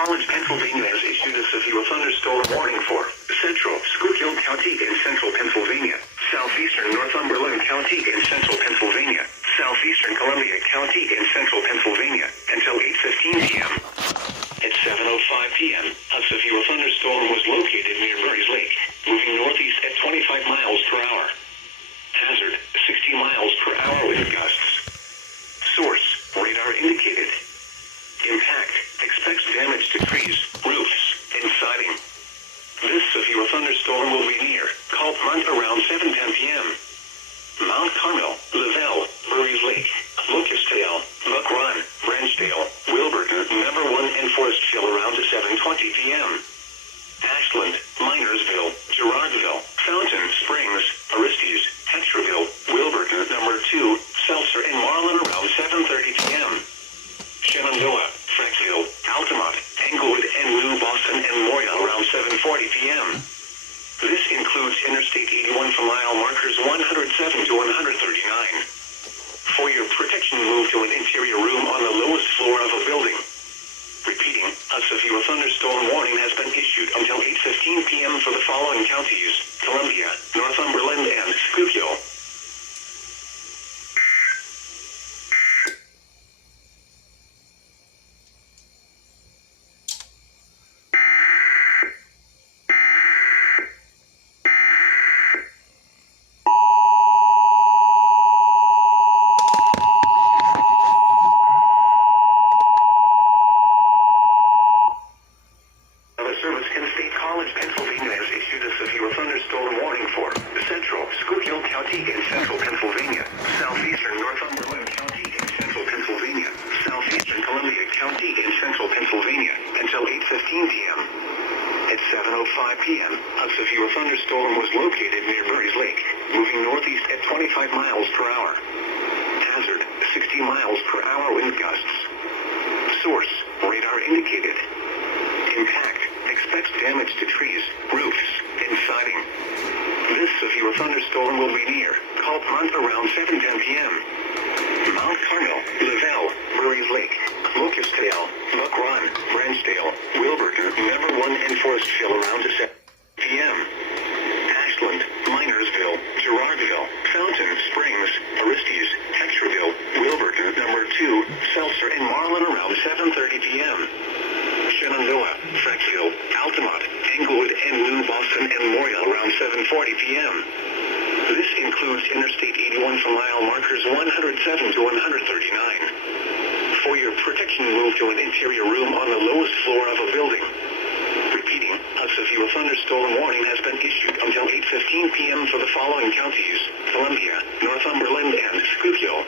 College, Pennsylvania has issued a severe thunderstorm warning for Central Schuylkill County in central Pennsylvania, southeastern Northumberland County in central Pennsylvania, southeastern Columbia County in central Pennsylvania, until 8:15 p.m. At 7:05 p.m., a severe thunderstorm was located near Murray's Lake, moving northeast at 25 miles per hour. Hazard, 60 miles per hour wind gusts. Source, radar indicated. Impact, expects damage to trees, roofs, and siding. This severe thunderstorm will be near Calpmont around 7:10 p.m. Mount Carmel, Lavelle, Murray's Lake, Locustdale, Buck Run, Branchdale, Wilburton, Number 1 and Forestville around 7:20 p.m. Ashland, Minersville, Girardville, Fountain Springs, Aristes, Tetreville, Wilburton, Number 2, Seltzer and Marlin around 7:30 p.m. Shenandoah, Frankville, Altamont, Englewood and New Boston and Moya around 7:40 p.m. This includes Interstate 81 from mile markers 107 to 139. For your protection, move to an interior room on the lowest floor of a building. Repeating, a severe thunderstorm warning has been issued until 8:15 p.m. for the following counties: Columbia, Northumberland, and Schuylkill. Pennsylvania has issued a severe thunderstorm warning for Central Schuylkill County in central Pennsylvania, southeastern Northumberland County in central Pennsylvania, southeastern Columbia County in central Pennsylvania, until 8:15 p.m. At 7:05 p.m., a severe thunderstorm was located near Murray's Lake, moving northeast at 25 miles per hour. Hazard, 60 miles per hour wind gusts. Source, radar indicated. Impact, expects damage to trees, roofs, and siding. This severe thunderstorm will be near Calpmont around 7:10 p.m. Mount Carmel, Lavelle, Murray's Lake, Locustdale, Buck Run, Branchdale, Wilburton, Number 1 and Forestville around 7 p.m. Ashland, Minersville, Girardville, Fountain Springs, Aristes, Tetreville, Wilburton, Number 2, Seltzer and Marlin around 7:30 p.m. Shenandoah, Frankville, Altamont, Englewood and New Boston and Moya around 7:40 p.m. This includes Interstate 81 from mile markers 107 to 139. For your protection, move to an interior room on the lowest floor of a building. Repeating, a severe thunderstorm warning has been issued until 8:15 p.m. for the following counties: Columbia, Northumberland, and Schuylkill.